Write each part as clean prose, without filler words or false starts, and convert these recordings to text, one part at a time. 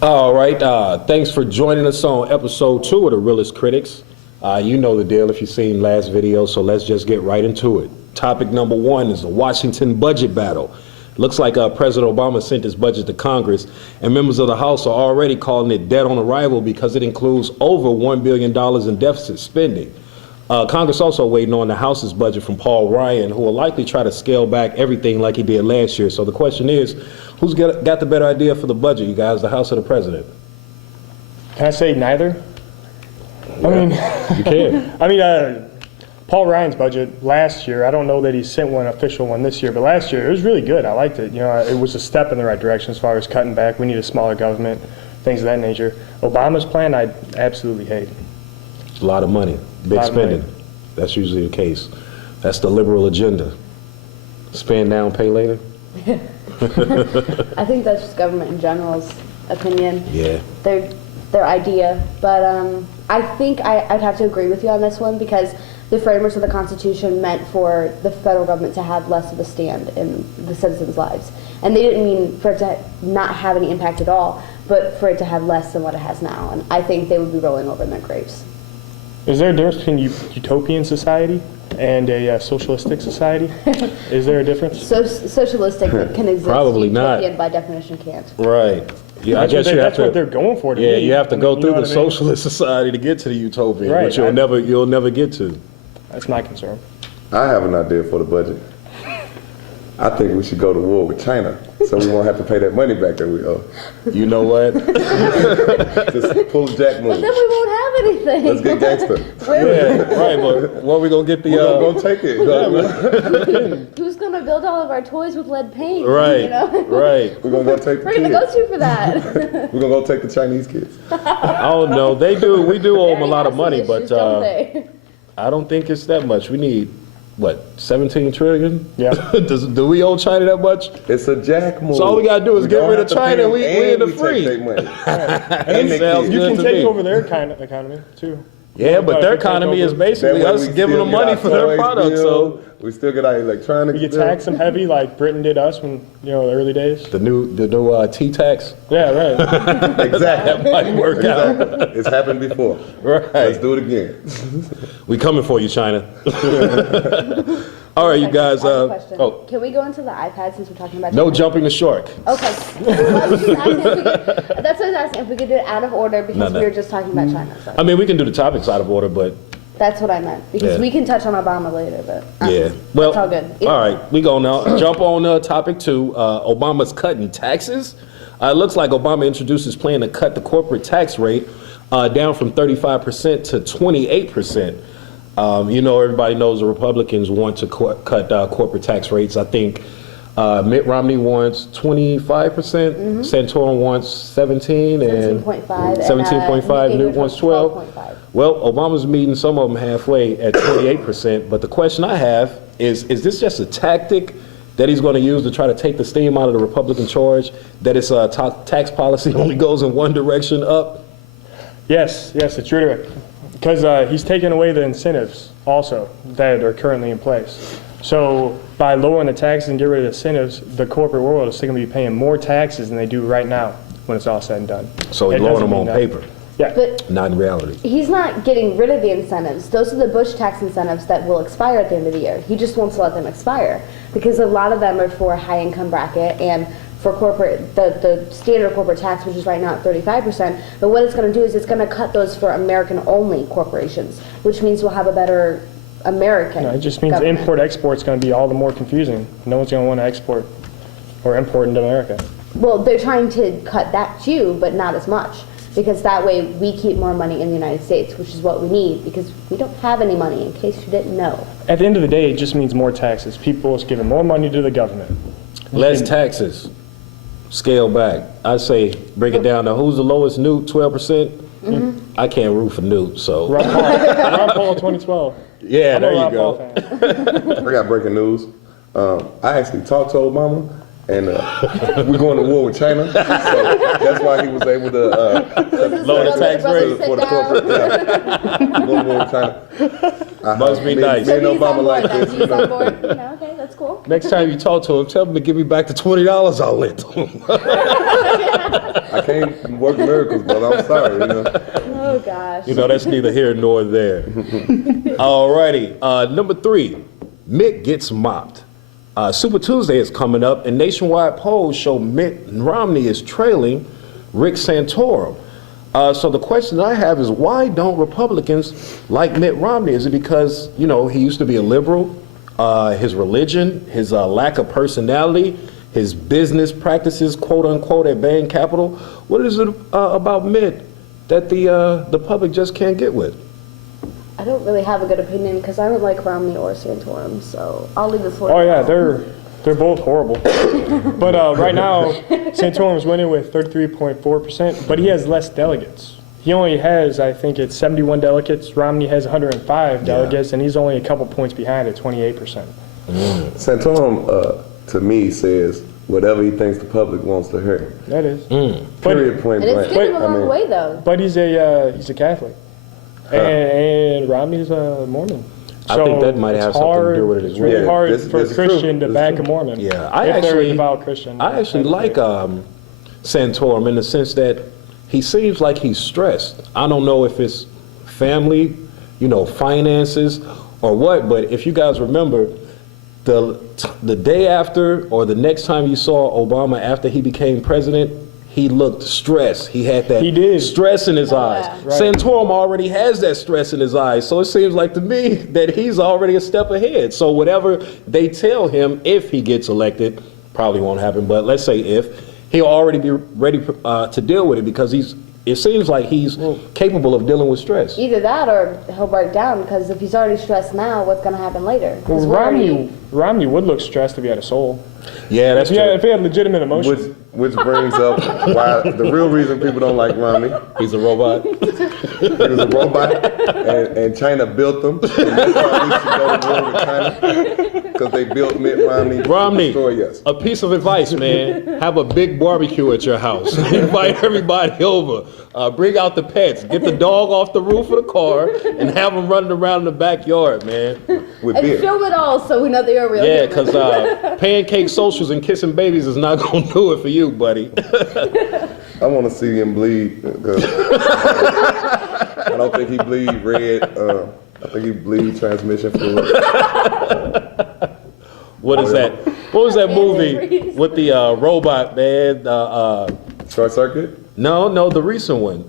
All right, thanks for joining us on episode 2 of the Realest Criticz. You know the deal if you've seen last video, so let's just get right into it. Topic number 1 is the Washington budget battle. Looks like President Obama sent his budget to Congress, and members of the House are already calling it dead on arrival because it includes over $1 billion in deficit spending. Congress also waiting on the House's budget from Paul Ryan, who will likely try to scale back everything like he did last year. So the question is, who's got the better idea for the budget, you guys, the House or the President? Can I say neither? I mean, you can. I mean, Paul Ryan's budget last year, I don't know that he sent one official one this year, but last year it was really good. I liked it. You know, it was a step in the right direction as far as cutting back. We need a smaller government, things of that nature. Obama's plan, I absolutely hate. A lot of money, big spending. That's usually the case. That's the liberal agenda. Spend now, pay later. I think that's just government in general's opinion. Yeah. Their idea, but I think I'd have to agree with you on this one because the framers of the Constitution meant for the federal government to have less of a stand in the citizens' lives, and they didn't mean for it to not have any impact at all, but for it to have less than what it has now. And I think they would be rolling over in their graves. Is there a difference between utopian society and a socialistic society? Is there a difference? Socialistic can exist. Probably not. Utopian by definition can't. Right. Yeah, I guess that's what they're going for. Yeah, you have to go through the socialist society to get to the utopian, right, which you'll never get to. That's my concern. I have an idea for the budget. I think we should go to war with China so we won't have to pay that money back that we owe. You know what? Just pull Jack move. But then we won't have anything. Let's get gangster. Yeah, right, but where are we going to get the... We're going to take it. Who's going to build all of our toys with lead paint? Right, you know? right. We're going to go take the We're going to go to for that. We're going to go take the Chinese kids. I don't know. We do owe them a lot of money, but they? I don't think it's that much. We need... What, 17 trillion? Yeah. Do we owe China that much? It's a jack move. So all we got to do is get rid of China, we in the free. Take their money. And you can take over their kind of economy, too. Yeah, but their economy is basically us giving them money for their products. So we still get our electronics. We get taxed them heavy like Britain did us when, the early days. the new T tax. Yeah, right. Exactly. That might work out. It's happened before. Right. Let's do it again. We coming for you, China. All right, you guys. Can we go into the iPad since we're talking about No China? jumping the shark. Okay. That's what I was asking, if we could do it out of order because we were just talking about China. So. I mean, we can do the topics out of order, but That's what I meant. Because we can touch on Obama later, but yeah. Well, it's all good. All right, we go now. Jump on topic 2. Obama's cutting taxes. It looks like Obama introduced his plan to cut the corporate tax rate down from 35% to 28%. Everybody knows the Republicans want to cut corporate tax rates. I think Mitt Romney wants 25%, Santorum wants 17, and 17.5, Newt wants 12. Well, Obama's meeting some of them halfway at 28%. But the question I have is this just a tactic that he's going to use to try to take the steam out of the Republican charge, that its tax policy only goes in one direction, up? Yes, it's true. Because he's taken away the incentives also that are currently in place. So by lowering the taxes and get rid of the incentives, the corporate world is still going to be paying more taxes than they do right now when it's all said and done. So he's lowering them on paper. Yeah. But not in reality. He's not getting rid of the incentives. Those are the Bush tax incentives that will expire at the end of the year. He just wants to let them expire because a lot of them are for a high income bracket and for corporate, the standard corporate tax, which is right now at 35%. But what it's going to do is it's going to cut those for American-only corporations, which means we'll have a better American it just means government. Import-export is going to be all the more confusing. No one's going to want to export or import into America. Well, they're trying to cut that too, but not as much. Because that way we keep more money in the United States, which is what we need, because we don't have any money, in case you didn't know. At the end of the day, it just means more taxes. People is giving more money to the government. Less taxes. Scale back. I say bring it down to who's the lowest, Newt, 12%? I can't root for Newt, so. Ron Paul 2012. Yeah, there you go. I got breaking news. I actually talked to Obama, and we're going to war with China. So that's why he was able to lower the tax rate for the corporate. Yeah. We're going to war with China. Must be nice. Me and Obama like this. He's on board. Okay, that's cool. Next time you talk to him, tell him to give me back the $20 I lent him. I can't work miracles, brother. I'm sorry, you know. Oh gosh. You know, that's neither here nor there. Alrighty, number 3, Mitt gets mopped. Super Tuesday is coming up, and nationwide polls show Mitt Romney is trailing Rick Santorum. So the question I have is, why don't Republicans like Mitt Romney? Is it because, you know, he used to be a liberal, his religion, his lack of personality, his business practices, quote unquote, at Bain Capital? What is it about Mitt that the public just can't get with? I don't really have a good opinion because I don't like Romney or Santorum, so I'll leave this one. Oh yeah, they're both horrible. But right now, Santorum's winning with 33.4%, but he has less delegates. He only has, I think it's 71 delegates. Romney has 105 delegates, and he's only a couple points behind at 28%. Santorum, to me, says whatever he thinks the public wants to hear. That is. Period, point And blank. it's getting him a I long mean, way though. But he's a Catholic, and Romney's a Mormon. I think that might it's have something to hard- do with it as It's really well. hard this- for a this is true. Christian to This is back true. a Mormon. Yeah, if they're a devout Christian. I actually like Santorum in the sense that he seems like he's stressed. I don't know if it's family, you know, finances, or what, but if you guys remember, the day after or the next time you saw Obama after he became president, he looked stressed. He had that He did. stress in his eyes. yeah. Right. Santorum already has that stress in his eyes, so it seems like to me that he's already a step ahead. So whatever they tell him, if he gets elected, probably won't happen, but let's say if, he'll already be ready to deal with it because it seems like he's capable of dealing with stress. Either that or he'll break down because if he's already stressed now, what's going to happen later? 'Cause Well, we're already- Romney would look stressed if he had a soul. Yeah, that's true. If he had legitimate emotion. Which brings up why the real reason people don't like Romney. He's a robot. He was a robot, and China built them. And that's why we should go to war with China, because they built Mitt Romney to Romney, destroy us. a piece of advice, man. Have a big barbecue at your house. Invite everybody over. Bring out the pets. Get the dog off the roof of the car and have them running around in the backyard, man. With And beer. film it all so we know that you're real. Yeah, human. because pancake socials and kissing babies is not going to do it for you, buddy. I want to see him bleed. 'Cause I don't think he bleed red. I think he bleed transmission fluid. What is that? What was that movie Antifreeze. with the robot, man? Short circuit. No, the recent one,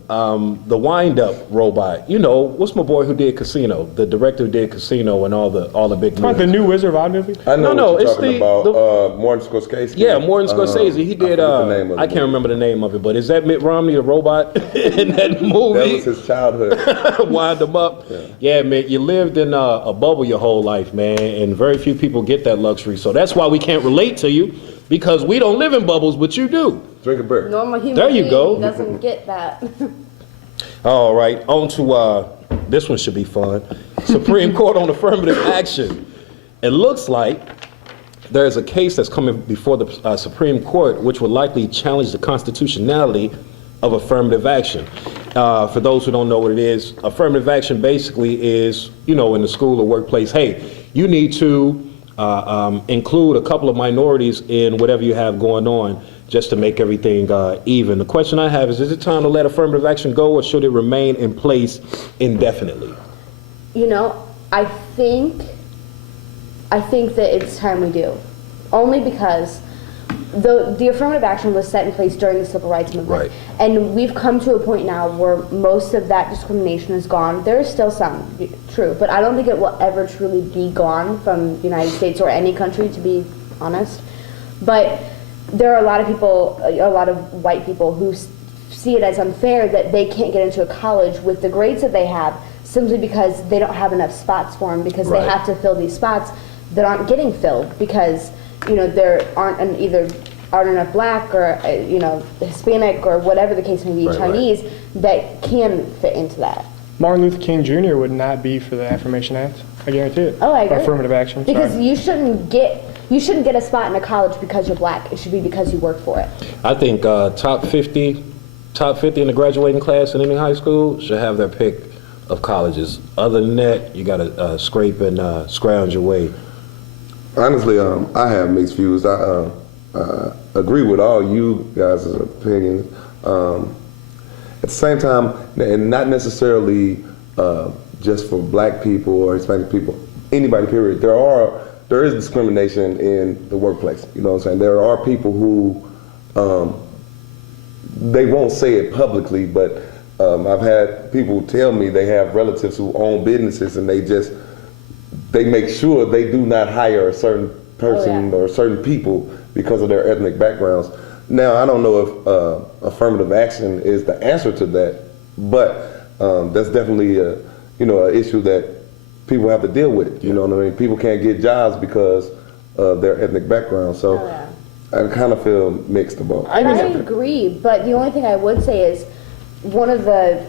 the wind-up robot. You know, what's my boy who did Casino? The director who did Casino and all the big Not the movies. new Wizard of Oz movie? I know No, what you're it's talking the- about. Martin Scorsese. Yeah, Martin Scorsese. He did. I forget the name of I it. can't remember the name of it, but is that Mitt Romney, the robot in that movie? That was his childhood. Wind them up. Yeah, man, you lived in a bubble your whole life, man, and very few people get that luxury. So that's why we can't relate to you, because we don't live in bubbles, but you do. Drink a beer. Normal human There you being go. doesn't get that. All right, on to this one should be fun. Supreme Court on affirmative action. It looks like there's a case that's coming before the Supreme Court which would likely challenge the constitutionality of affirmative action. For those who don't know what it is, affirmative action basically is, you know, in the school or workplace, hey, you need to include a couple of minorities in whatever you have going on just to make everything even. The question I have is it time to let affirmative action go, or should it remain in place indefinitely? You know, I think that it's time we do. Only because the affirmative action was set in place during the Civil Rights Movement. Right. And we've come to a point now where most of that discrimination is gone. There is still some, true, but I don't think it will ever truly be gone from the United States or any country, to be honest. But there are a lot of people, a lot of white people who see it as unfair that they can't get into a college with the grades that they have simply because they don't have enough spots for them, because Right. they have to fill these spots that aren't getting filled because, you know, there aren't enough black or, you know, Hispanic or whatever the case may be, Right, Chinese, that can fit into that. Martin Luther King Jr. would not be for the Affirmation Act. I guarantee it. Oh, I agree. Affirmative action. Because sorry. you shouldn't get a spot in a college because you're black. It should be because you work for it. I think top 50 in the graduating class in any high school should have their pick of colleges. Other than that, you got to scrape and scrounge your way. Honestly, I have mixed views. agree with all you guys' opinions. At the same time, and not necessarily just for black people or Hispanic people, anybody period, there is discrimination in the workplace. You know what I'm saying? There are people who they won't say it publicly, but I've had people tell me they have relatives who own businesses and they make sure they do not hire a certain person or certain people because of their ethnic backgrounds. Now, I don't know if affirmative action is the answer to that, but that's definitely an issue that people have to deal with. You know what I mean? People can't get jobs because of their ethnic background. So I kind of feel mixed about it. I agree, but the only thing I would say is one of the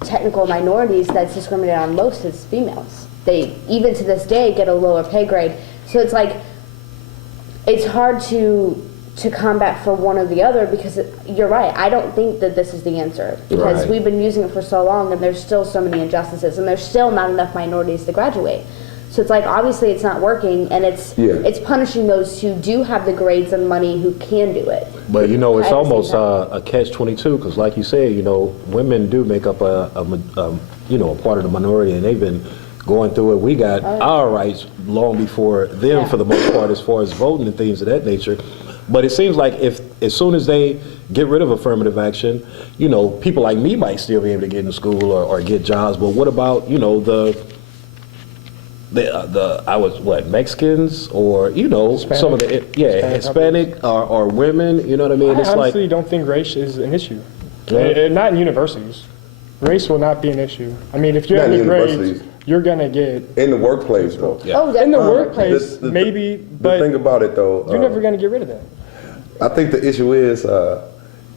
technical minorities that's discriminated on most is females. They, even to this day, get a lower pay grade. So it's like, it's hard to combat for one or the other, because you're right. I don't think that this is the answer, because we've been using it for so long and there's still so many injustices and there's still not enough minorities to graduate. So it's like, obviously it's not working, and it's punishing those who do have the grades and money who can do it. But it's almost a catch-22, because like you said, women do make up a part of the minority, and they've been going through it. We got our rights long before them for the most part, as far as voting and things of that nature. But it seems like as soon as they get rid of affirmative action, people like me might still be able to get into school or get jobs. But what about, Mexicans or, Hispanic. some of the, Hispanic or women, you know what I mean? I honestly don't think race is an issue. Not in universities. Race will not be an issue. I mean, if you have any grades, you're going to get... In the workplace, though. In the workplace, maybe, but the thing about it, though... you're never going to get rid of that. I think the issue is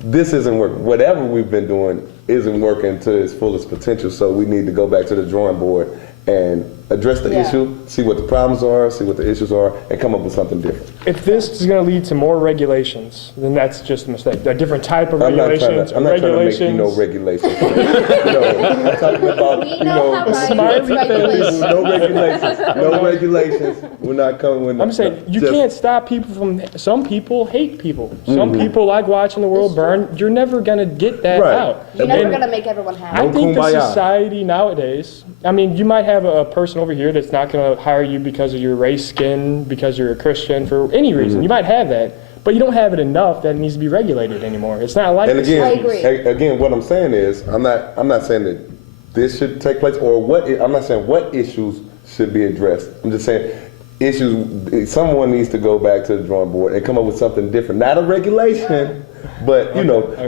this isn't working. Whatever we've been doing isn't working to its fullest potential, so we need to go back to the drawing board and address the issue, see what the problems are, see what the issues are, and come up with something different. If this is going to lead to more regulations, then that's just a mistake. A different type of regulations. I'm not trying to make regulations. I'm talking about, smiley face. No regulations. No regulations. We're not coming with. I'm saying you can't stop people from. Some people hate people. Some people like watching the world burn. You're never going to get that out. You're never going to make everyone happy. I think the society nowadays. I mean, you might have a person over here that's not going to hire you because of your race, skin, because you're a Christian, for any reason. You might have that, but you don't have it enough that it needs to be regulated anymore. It's not like this. I agree. Again, what I'm saying is, I'm not saying that this should take place, or I'm not saying what issues should be addressed. I'm just saying issues. Someone needs to go back to the drawing board and come up with something different. Not a regulation, but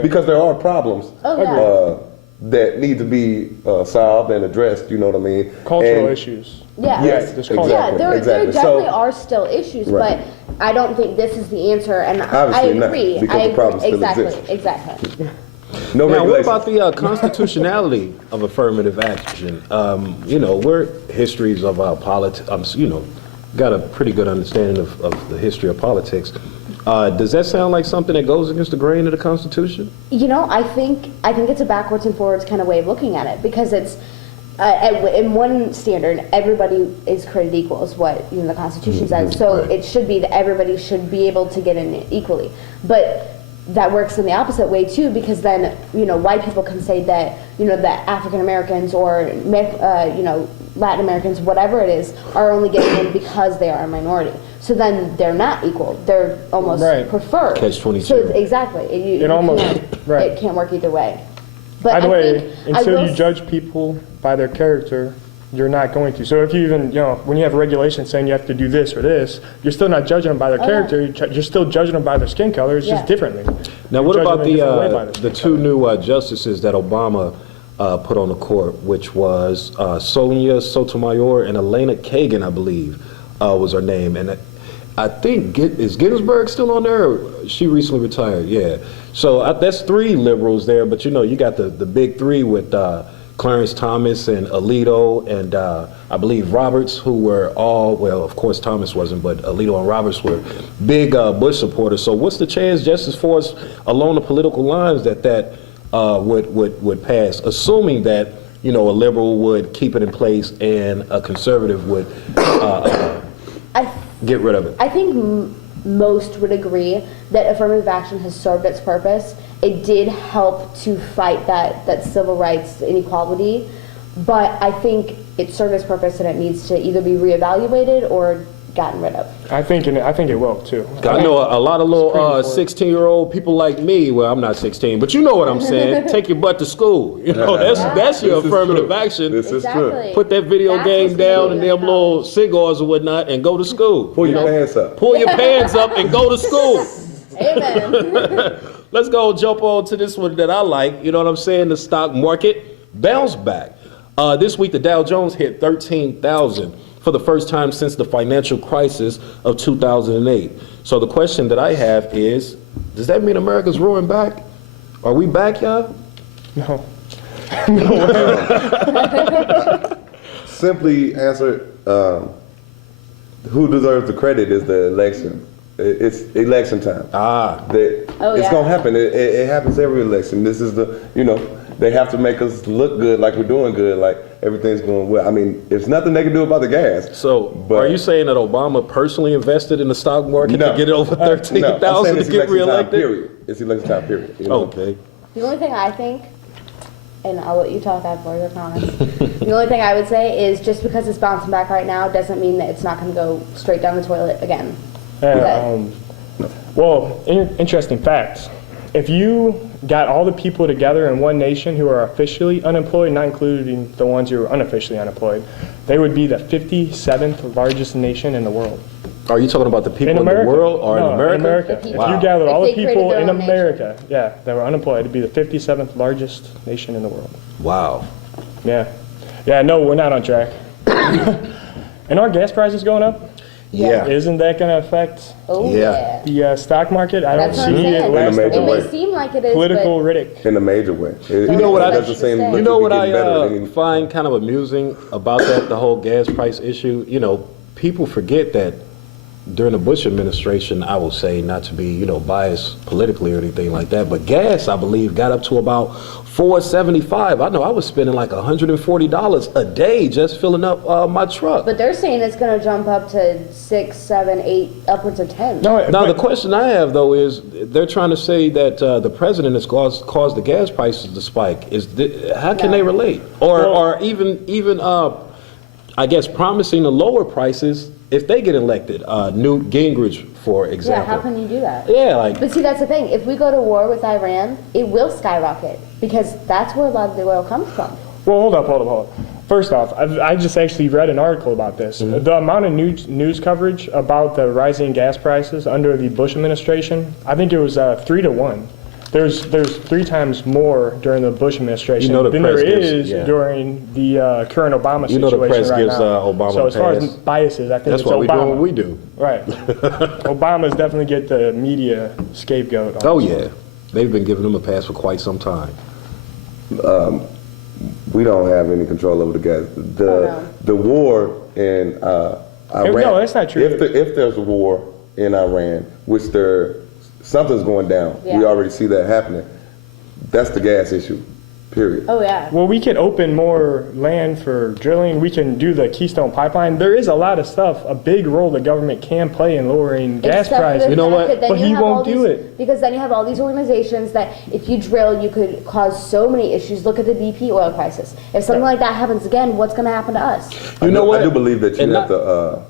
because there are problems. That need to be solved and addressed, you know what I mean? Cultural issues. Yes, there definitely are still issues, but I don't think this is the answer, and I agree. Not, because the problem still exists. Exactly. No now, what regulations. about the constitutionality of affirmative action? We're histories of our politics, got a pretty good understanding of the history of politics. Does that sound like something that goes against the grain of the Constitution? I think it's a backwards and forwards kind of way of looking at it, because it's in one standard, everybody is created equal, is what the Constitution says. So it should be that everybody should be able to get in equally. But that works in the opposite way too, because then white people can say that that African Americans or Latin Americans, whatever it is, are only getting in because they are a minority. So then they're not equal; they're almost preferred. Catch-22. So exactly, it can't work either way. But by the way, until you judge people by their character, you're not going to. So if you even, when you have regulations saying you have to do this or this, you're still not judging them by their character. You're still judging them by their skin color. It's just differently. Now, what about the two new justices that Obama put on the court, which was Sonia Sotomayor and Elena Kagan, I believe, was her name. And I think, is Ginsburg still on there? Or she recently retired, yeah. So that's three liberals there, but you got the big three with Clarence Thomas and Alito and I believe Roberts, who were all, well, of course Thomas wasn't, but Alito and Roberts were big Bush supporters. So what's the chance, just as far as along the political lines, that would pass, assuming that a liberal would keep it in place and a conservative would get rid of it? I think most would agree that affirmative action has served its purpose. It did help to fight that civil rights inequality, but I think it served its purpose and it needs to either be reevaluated or gotten rid of. I think it will too. I know a lot of little important. 16-year-old people like me. Well, I'm not 16, but you know what I'm saying. Take your butt to school. You know, that's your This is affirmative true. action. This is true. Exactly. Put that video That's game what's down needed and them right little now. cigars or whatnot and go to school. Pull your pants up. Pull your pants up and go to school. Amen. Let's go jump on to this one that I like. You know what I'm saying? The stock market bounced back. This week, the Dow Jones hit 13,000 for the first time since the financial crisis of 2008. So the question that I have is, does that mean America's roaring back? Are we back, y'all? No. Simply answer, who deserves the credit is the election. It's election time. It's yeah. gonna happen. It happens every election. This is they have to make us look good, like we're doing good, like everything's going well. I mean, there's nothing they can do about the gas. So, But- are you saying that Obama personally invested in the stock market No. to get it over No, I'm 13,000 saying to it's get election time, reelected? period. It's election time, period. You know? Okay. The only thing I think, and I'll let you talk after your comments, the only thing I would say is just because it's bouncing back right now doesn't mean that it's not going to go straight down the toilet again. Well, interesting facts. If you got all the people together in one nation who are officially unemployed, not including the ones who are unofficially unemployed, they would be the 57th largest nation in the world. Are you talking about the people in the America. world or No, in America? The America. If people. you gathered If all they the created people their in own nation. America, that were unemployed, it'd be the 57th largest nation in the world. Wow. Yeah. Yeah, no, we're not on track. And our gas prices going up? Yeah. Isn't that going to affect Oh, Yeah. yeah. the stock market? I don't That's what I'm see it saying. last In a major It way. may seem like it is, political but Riddick. In a major way. You know what I- doesn't seem You look You to know be what getting better I than any- find kind of amusing about the whole gas price issue? You know, people forget that during the Bush administration, I will say, not to be, biased politically or anything like that, but gas, I believe, got up to about $4.75. I know I was spending like $140 a day just filling up my truck. but they're saying it's going to jump up to 6, 7, 8, upwards of 10. No, Now, the but- question I have, though, is they're trying to say that the president has caused the gas prices to spike. How can No. they relate? Or even I guess, promising the lower prices if they get elected. Newt Gingrich, for Yeah, example. how can you do that? Yeah, like, But see, that's the thing. If we go to war with Iran, it will skyrocket because that's where a lot of the oil comes from. Well, hold up. First off, I just actually read an article about this. The amount of news coverage about the rising gas prices under the Bush administration, I think it was 3 to 1. There's 3 times more during the Bush administration the than there press gives- is yeah. during the current Obama You know situation the press right gives, now. Obama so a as far as pass. biases, I think that's it's why we do Obama. what we do. Right. Obama's definitely get the media scapegoat. Oh, yeah. They've been giving them a pass for quite some time. We don't have any control over the gas. The war in Iran. No, that's not true. If there's a war in Iran, which something's going down. Yeah. We already see that happening. That's the gas issue. Period. Oh, yeah. Well, we can open more land for drilling. We can do the Keystone Pipeline. There is a lot of stuff, a big role the government can play in lowering gas Except for prices. the You know fact what? that then But you he have won't all do these- it. Because then you have all these organizations that if you drill, you could cause so many issues. Look at the BP oil crisis. If something like that happens again, what's going to happen to us? You know what? I do believe that you And have to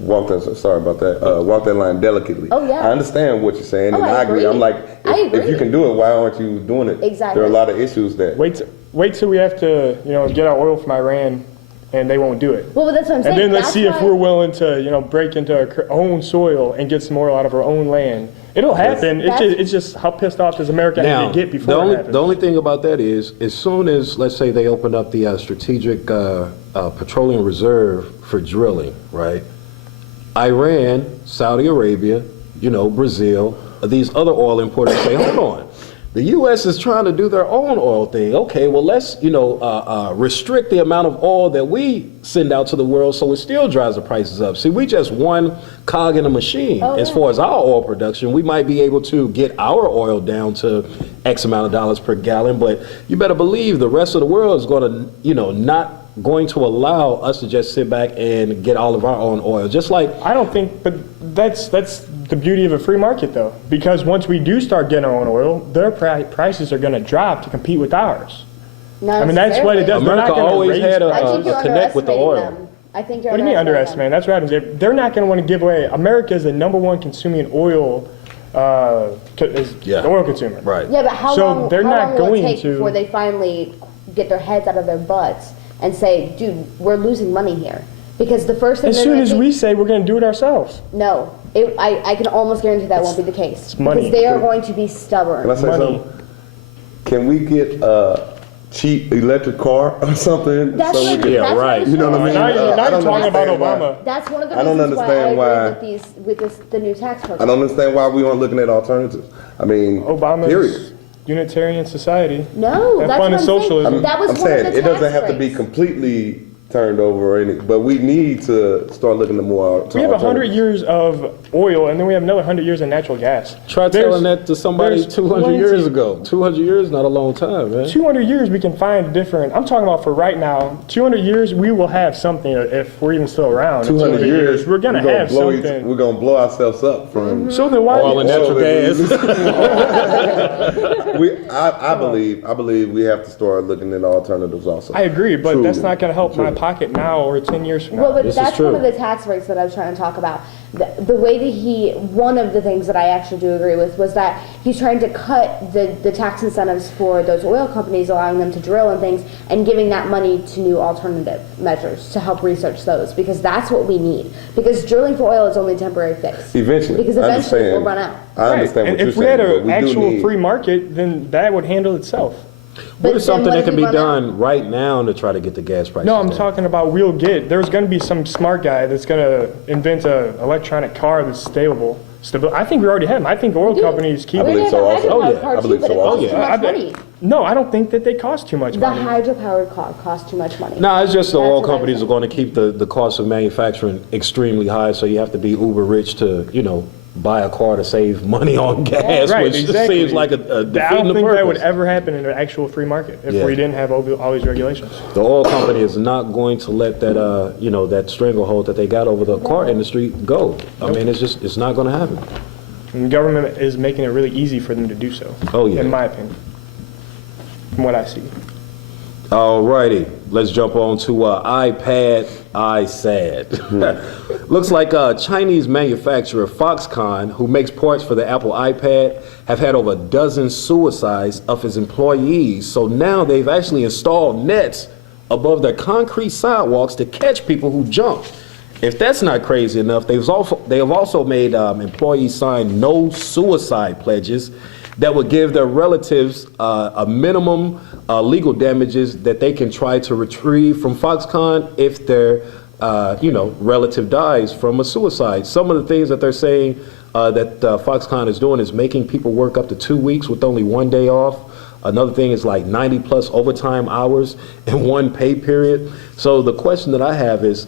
walk that line delicately. Oh, yeah. I understand what you're saying, Oh, and I I agree. agree. I'm like, I if agree. you can do it, why aren't you doing it? Exactly. There are a lot of issues that. Wait till we have to, get our oil from Iran, and they won't do it. Well, that's what I'm saying. And then let's That's see if why- we're willing to, break into our own soil and get some oil out of our own land. It'll happen. It's just how pissed off does America have Now, to get before it happens. the only thing about that is, as soon as, let's say, they open up the strategic petroleum reserve for drilling, right? Iran, Saudi Arabia, Brazil, these other oil importers say, hold on. The U.S. is trying to do their own oil thing. Okay, well, let's, restrict the amount of oil that we send out to the world so it still drives the prices up. See, we just one cog in a machine. Oh, As yeah. far as our oil production, we might be able to get our oil down to X amount of dollars per gallon, but you better believe the rest of the world is going to, not going to allow us to just sit back and get all of our own oil. Just like I don't think, but that's the beauty of a free market, though, because once we do start getting our own oil, their prices are going to drop to compete with ours. Not I mean, that's what it does. They're not America gonna always raise had I think you're a connect with the underestimating oil. them. I think you're What do you mean underestimating? underestimating them. That's what happens. They're not going to want to give away. America is the #1 consuming oil, Yeah. oil consumer. Right. Yeah, but how So long, they're how not long will going it take to- before they finally get their heads out of their butts and say, dude, we're losing money here? Because the first thing As they're soon gonna as think- we say we're going to do it ourselves. No, I can almost guarantee that won't be the case. money. Because they are going to be Can I stubborn. say Money. something? Can we get a cheap electric car or something? That's so we what- can, Yeah, that's what right. I'm You know what I saying. mean? Now you're I don't talking about understand why- Obama. That's one of the I don't reasons why I understand agree why- with the new tax I program. don't understand why we aren't looking at alternatives. I mean, Obama's period. Unitarian society. No, Have that's fun what in I'm socialism. saying. That was I'm one saying of the it doesn't tax have to be breaks. completely turned over or anything, but we need to start looking at more. We have 100 alternatives. years of oil, and then we have another 100 years of natural gas. Try telling that to somebody there's 200 years plenty. ago. 200 years, not a long time, man. 200 years, we can find different. I'm talking about for right now. 200 years, we will have something if we're even still around. in 200 years, we're gonna have something. We're gonna blow ourselves up from. So then why? Oil and natural gas. I believe we have to start looking at alternatives also. I agree, but that's Truly. not going to help my Truly. pocket now or 10 years from now. Well, but This is that's one true. of the tax breaks that I was trying to talk about. The way that one of the things that I actually do agree with was that he's trying to cut the tax incentives for those oil companies, allowing them to drill and things, and giving that money to new alternative measures to help research those, because that's what we need. Because drilling for oil is only a temporary fix. Eventually, Because I eventually we'll understand. run out. I understand and what you're if we saying, had but an we do actual need- free market, then that would handle itself. What But is something then that what can be if we run out? done right now to try to get the gas prices No, I'm down? talking about there's going to be some smart guy that's going to invent an electronic car that's stable. I think we already have them. I think oil We do. companies keep We believe have so a also. hydropower Oh, yeah. car I too, believe but so it costs also. too much money. No, I don't think that they cost too much The money. hydropowered car costs too much money. No, it's just the That's oil what I'm companies are saying. going to keep the cost of manufacturing extremely high, so you have to be uber rich to, buy a car to save money on gas, Right, which exactly. seems like a I defeating don't the think that would purpose. ever happen in an actual free market if Yeah. we didn't have all these regulations. The oil company is not going to let that, that stranglehold that they got over the car industry go. I mean, it's not going to happen. And the government is making it really easy for them to do so. Oh, yeah. In my opinion, from what I see. Alrighty, let's jump on to iPad iSad. Looks like Chinese manufacturer Foxconn, who makes parts for the Apple iPad, have had over a dozen suicides of its employees. So now they've actually installed nets above their concrete sidewalks to catch people who jump. If that's not crazy enough, they have also made employees sign no suicide pledges that would give their relatives a minimum legal damages that they can try to retrieve from Foxconn if their relative dies from a suicide. Some of the things that they're saying that Foxconn is doing is making people work up to 2 weeks with only 1 day off. Another thing is like 90 plus overtime hours in one pay period. So the question that I have is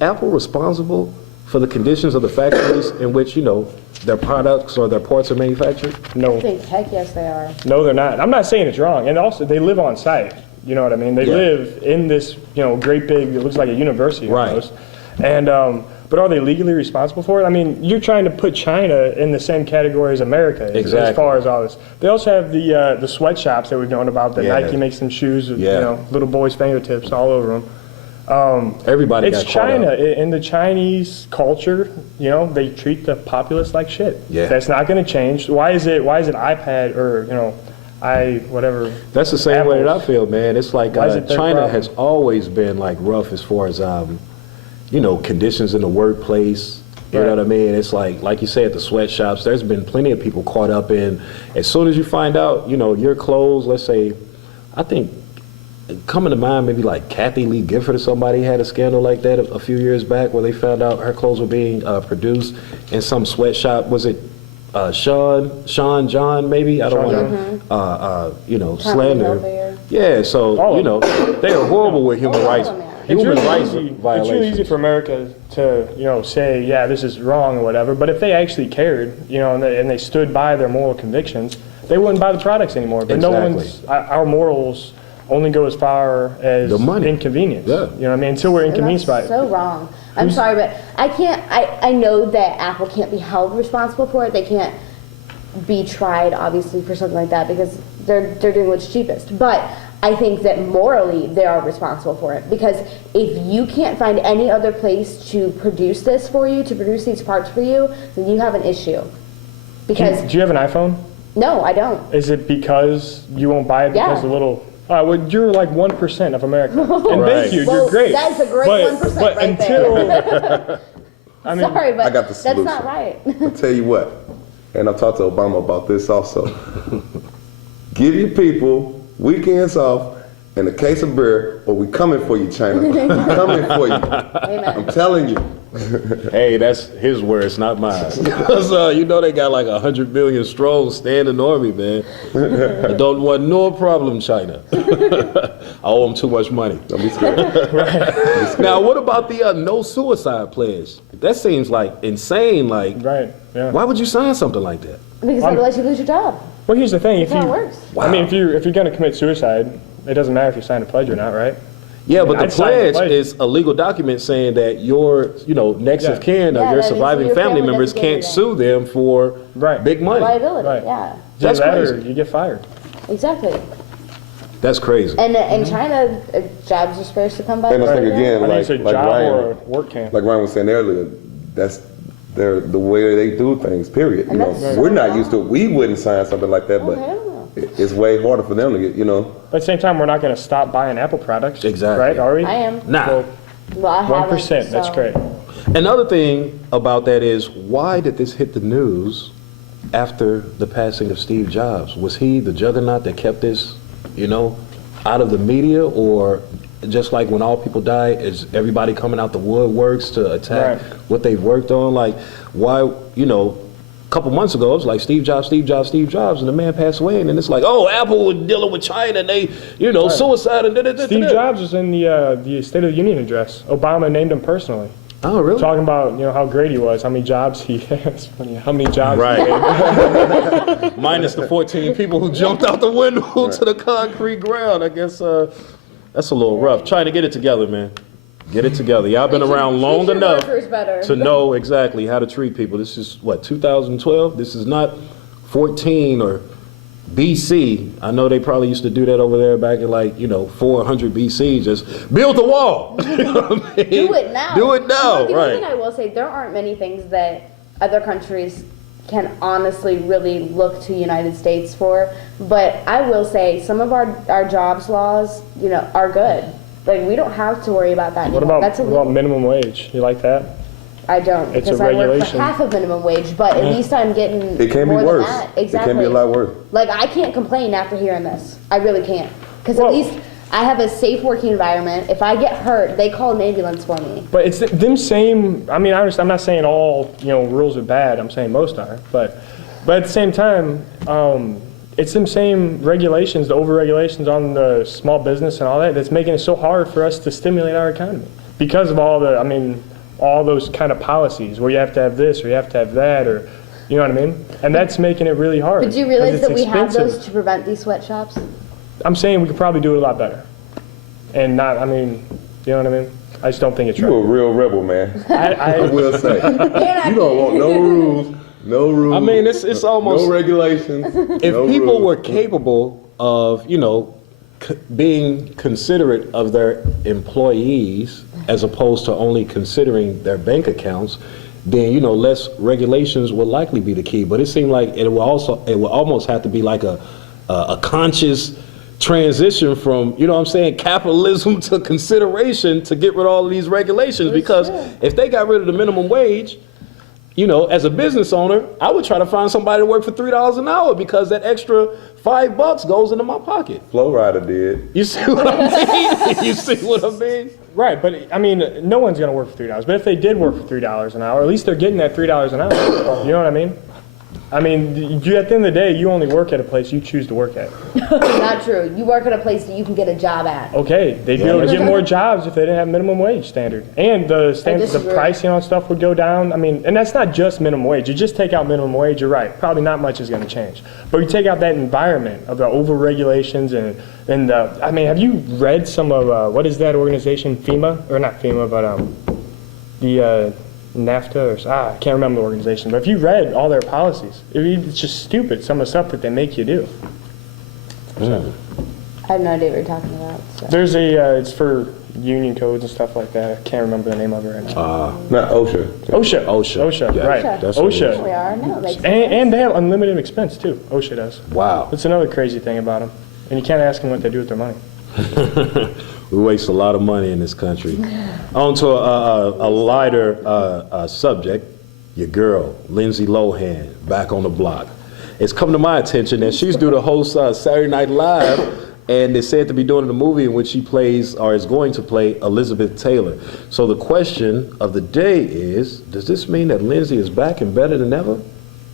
Apple responsible for the conditions of the factories in which, their products or their parts are manufactured? I No, think, heck yes, they are. no, they're not. I'm not saying it's wrong. And also, they live on site. You know what I mean? They Yeah. live in this, great big, it looks like a university Right. almost. And, but are they legally responsible for it? I mean, you're trying to put China in the same category as America as Exactly. far as all this. They also have the sweatshops that we've known about that Yeah. Nike makes them shoes with, Yeah. little boys' fingertips all over them. Everybody It's got caught China. up. In the Chinese culture, they treat the populace like shit. Yeah. That's not going to change. Why is it iPad or, whatever? That's the same way that I Apples. feel, man. It's like Why is it their China problem? has always been like rough as far as conditions in the workplace. You know Right. what I mean? It's like you said, the sweatshops. There's been plenty of people caught up in. As soon as you find out, your clothes. Let's say, I think coming to mind, maybe like Kathy Lee Gifford or somebody had a scandal like that a few years back where they found out her clothes were being produced in some sweatshop. Was it Sean John, maybe? I don't want to, slander. Hilfiger. Yeah, so, All of they are horrible with human All of rights. them, yeah. It's Human really rights easy. It's violations. really easy for America to, say, yeah, this is wrong or whatever. But if they actually cared, and they stood by their moral convictions, they wouldn't buy the products anymore. But no Exactly. one's, our morals only go as far as The money. inconvenience. Yeah. You know what I mean? Until we're And inconvenienced by that's it. so wrong. I'm sorry, but I know that Apple can't be held responsible for it. They can't be tried, obviously, for something like that because they're doing what's cheapest. But I think that morally they are responsible for it because if you can't find any other place to produce this for you, to produce these parts for you, then you have an issue. Because Do you have an iPhone? no, I don't. Is it because you won't buy it because Yeah. the little... well, you're like 1% of America. And Right. thank you, Well, you're great. that's a great but, 1% but right until, there. I mean, Sorry, but I got the that's solution. not right. I'll tell you what, and I've talked to Obama about this also. Give your people weekends off and a case of beer, or we coming for you, China. We coming for you. I'm Amen. telling you. Hey, that's his words, not mine. Because you know they got like 100 million strong standing army, man. I don't want no problem, China. I owe them too much money. Don't be scared. Now, what about the no suicide pledge? That seems like insane. Like, right, yeah. why would you sign something like that? Because otherwise you lose your job. Well, here's the thing. If That's you, how it works. I mean, if you're going to commit suicide, it doesn't matter if you sign a pledge or not, right? Yeah, but the I'd sign the pledge pledge. is a legal document saying that your, next Yeah. of kin or Yeah, your that means surviving your family family members doesn't get can't sue them for Right. big money. Liability, Right. yeah. That's Either that or crazy. you get fired. Exactly. That's crazy. And in China, jobs are supposed to come by. And I think again, I think like, it's a like job or Ryan, a work camp. like Ryan was saying earlier, that's the way they do things. Period. And that's so we're not wrong. used to. We wouldn't sign something like that, Oh, but hell no. it's way harder for them to get. But at the same time, we're not going to stop buying Apple products. Exactly. Right? Are we? I am. Nah. Well, I haven't, 1%. That's so- great. Another thing about that is, why did this hit the news after the passing of Steve Jobs? Was he the juggernaut that kept this, out of the media? Or just like when all people die, is everybody coming out the woodworks to attack Right. what they've worked on? Like, why, a couple months ago, it was like Steve Jobs, Steve Jobs, Steve Jobs, and the man passed away. And then it's like, oh, Apple was dealing with China, and they, suicide, and da-da-da-da-da. Steve Jobs was in the State of the Union address. Obama named him personally. Oh, really? Talking about how great he was, how many jobs he has. Funny, how many jobs Right. he had. Minus the 14 people who jumped out the window to the concrete ground. I guess that's a little rough. Trying to get it together, man. Get it together. Y'all been Treat your- around long treat your enough workers better. to know exactly how to treat people. This is, 2012? This is not 14 or BC. I know they probably used to do that over there back in 400 BC. Just build the wall. You know what I mean? Do it now. Do it now, The right. only thing I will say, there aren't many things that other countries can honestly really look to United States for. But I will say some of our jobs laws, are good. Like, we don't have to worry about that What anymore. about, That's what illegal. about minimum wage? You like that? I don't, It's a because I work for regulation. half of minimum wage, but at least I'm getting it can be more worse. than that. It Exactly. can be a lot worse. Like, I can't complain after hearing this. I really can't. Because Well- at least I have a safe working environment. If I get hurt, they call an ambulance for me. But it's them same. I mean, I'm not saying all rules are bad. I'm saying most are. But at the same time, it's them same regulations, the over-regulations on the small business and all that, that's making it so hard for us to stimulate our economy because of all those kind of policies where you have to have this or you have to have that, or you know what I mean? And that's making it really hard. But do you 'cause realize it's that we have expensive. those to prevent these sweatshops? I'm saying we could probably do it a lot better. And not, you know what I mean? I just don't think it's You a right. real rebel, man. I I will say. You don't want no rules, no rules. I mean, it's almost- no regulations. If no people rules. were capable of, being considerate of their employees as opposed to only considering their bank accounts, then less regulations will likely be the key. But it seemed like it will almost have to be like a conscious transition from capitalism to consideration to get rid of all of these regulations. Because true. if they got rid of the minimum wage, as a business owner, I would try to find somebody to work for $3 an hour because that extra $5 goes into my pocket. Flow Rider did. You see what I mean? You see what I mean? Right, but no one's gonna work for $3. But if they did work for $3 an hour, at least they're getting that $3 an hour. You know what I mean? I mean, you, at the end of the day, you only work at a place you choose to work at. Not true. You work at a place that you can get a job at. Okay, they'd be able to get more jobs if they didn't have minimum wage standard. And the disagree. pricing on stuff would go down. I mean, and that's not just minimum wage. You just take out minimum wage, you're right. Probably not much is going to change. But you take out that environment of the over-regulations and I mean, have you read some of, what is that organization, FEMA? Or not FEMA, but the NAFTA, or I can't remember the organization. But if you read all their policies, it's just stupid, some of the stuff that they make you do. I have no idea what you're talking about. So. There's it's for union codes and stuff like that. I can't remember the name of it right now. Not OSHA. OSHA, Yeah, right. that's what it is. Here we are. No, it makes sense. And they have unlimited expense too. OSHA does. Wow. That's another crazy thing about them. And you can't ask them what they do with their money. We waste a lot of money in this country. On to a lighter subject. Your girl, Lindsay Lohan, back on the block. It's come to my attention that she's due to host Saturday Night Live, and they're said to be doing a movie in which she plays, or is going to play, Elizabeth Taylor. So the question of the day is, does this mean that Lindsay is back and better than ever?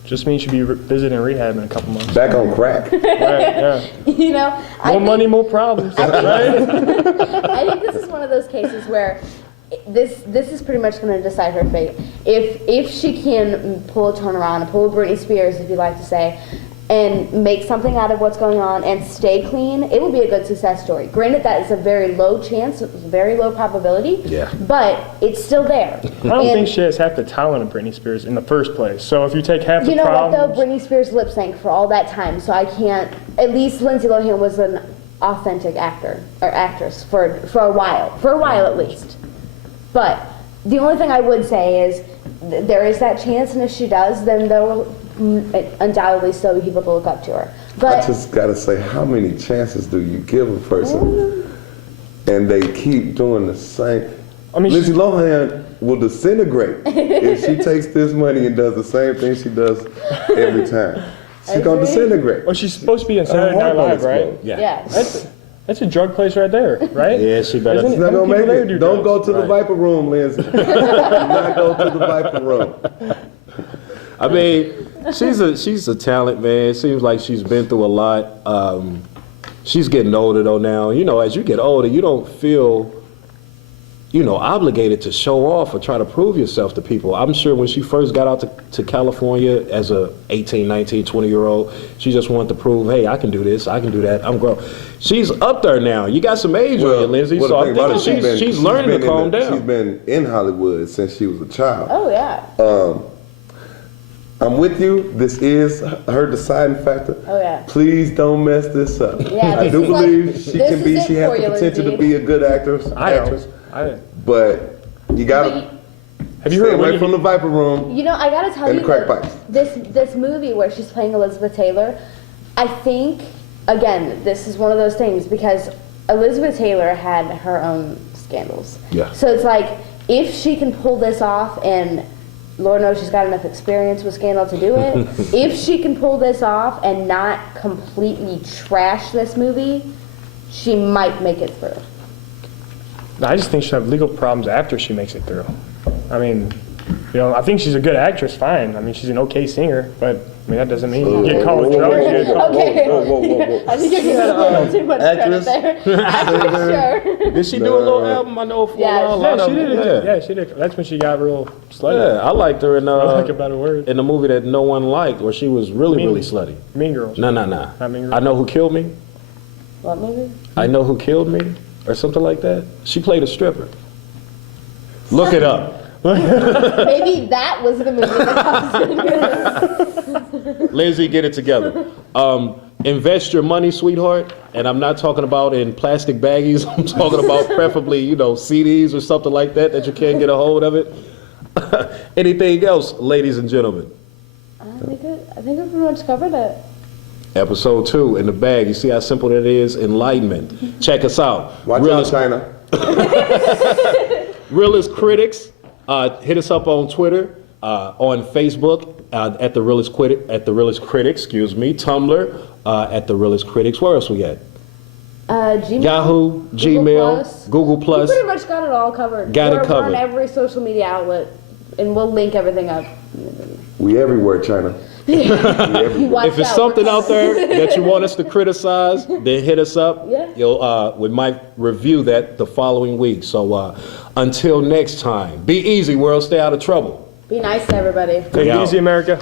Just means you should be visiting rehab in a couple months. Back on crack. Right, yeah. You know, More money, more problems. Right? I think this is one of those cases where this is pretty much going to decide her fate. If she can pull a turnaround and pull a Britney Spears, if you like to say, and make something out of what's going on and stay clean, it will be a good success story. Granted, that is a very low chance, very low probability, Yeah. but it's still there. I don't think she has half the talent of Britney Spears in the first place. So if you take half the You know problems... what though? Britney Spears lip sync for all that time, so I can't. At least Lindsay Lohan was an authentic actor or actress for a while at least. But the only thing I would say is there is that chance, and if she does, then there will undoubtedly still be people to look up to her. But I just gotta say, how many chances do you give a person, and they keep doing the same? I mean, Lindsay Lohan will disintegrate if she takes this money and does the same thing she does every time. She's gonna disintegrate. oh, she's supposed to be in Saturday Her Night heart Live, gonna right? explode. yes. That's a drug place right there, right? Yeah, she better. Isn't She's it? not How gonna many make people there it. do Don't go drugs? to the Viper room, Lindsay. Do not go to the Viper room. I mean, she's a talent, man. It seems like she's been through a lot. She's getting older though now. You know, as you get older, you don't feel, obligated to show off or try to prove yourself to people. I'm sure when she first got out to California as a 18, 19, 20-year-old, she just wanted to prove, hey, I can do this, I can do that, I'm grown. She's up there now. You got some age on you, Lindsay, well, so the I'm thing about thinking it, she's learning been to calm down. She's been in Hollywood since she was a child. Oh yeah. I'm with you. This is her deciding factor. Oh, yeah. Please don't mess this up. Yeah, I this do is like- believe she this can be. is it She has for the you, potential to Lindsay. be a good actress. I But you gotta have you stay heard away Whitney? from the Viper room. You know, I gotta tell And you the crack that pipes. this movie where she's playing Elizabeth Taylor, I think, again, this is one of those things because Elizabeth Taylor had her own scandals. Yeah. So it's like, if she can pull this off, and Lord knows she's got enough experience with scandal to do it, if she can pull this off and not completely trash this movie, she might make it through. I just think she'll have legal problems after she makes it through. I mean, I think she's a good actress, fine. I mean, she's an okay singer, but I mean, that doesn't mean you get caught with drugs. You get caught. Okay. Whoa. I think you're giving a little too much Actress? credit there. Actress, sure. Did she do a little album? I know for Yeah, a lot Yeah, of she did. yeah. Yeah, she did. That's when she got real slutty. Yeah, I liked her in I like a better word. in the movie that no one liked, where she was really Mean- really slutty. Mean Girls. No. Not Mean Girls. I Know Who Killed Me. What movie? I Know Who Killed Me, or something like that. She played a stripper. Look it up. Maybe that was the movie that caused it. Lindsay, get it together. Invest your money, sweetheart, and I'm not talking about in plastic baggies. I'm talking about preferably, CDs or something like that you can't get a hold of it. Anything else, ladies and gentlemen? I think we pretty much covered it. Episode 2 in the bag. You see how simple that is? Enlightenment. Check us out. Watch out, China. Realest Criticz. Hit us up on Twitter, on Facebook at the Realest Critic, Tumblr at the Realest Critics. Where else we at? Gmail, Yahoo, Gmail, Google Plus. We pretty much got it all covered. Got it We're covered. on every social media outlet, and we'll link everything up. We everywhere, China. We everywhere. Watch If it's out. something out there that you want us to criticize, then hit us up. Yeah. We might review that the following week. So until next time, be easy, world. Stay out of trouble. Be nice to everybody. Take it out. easy, America.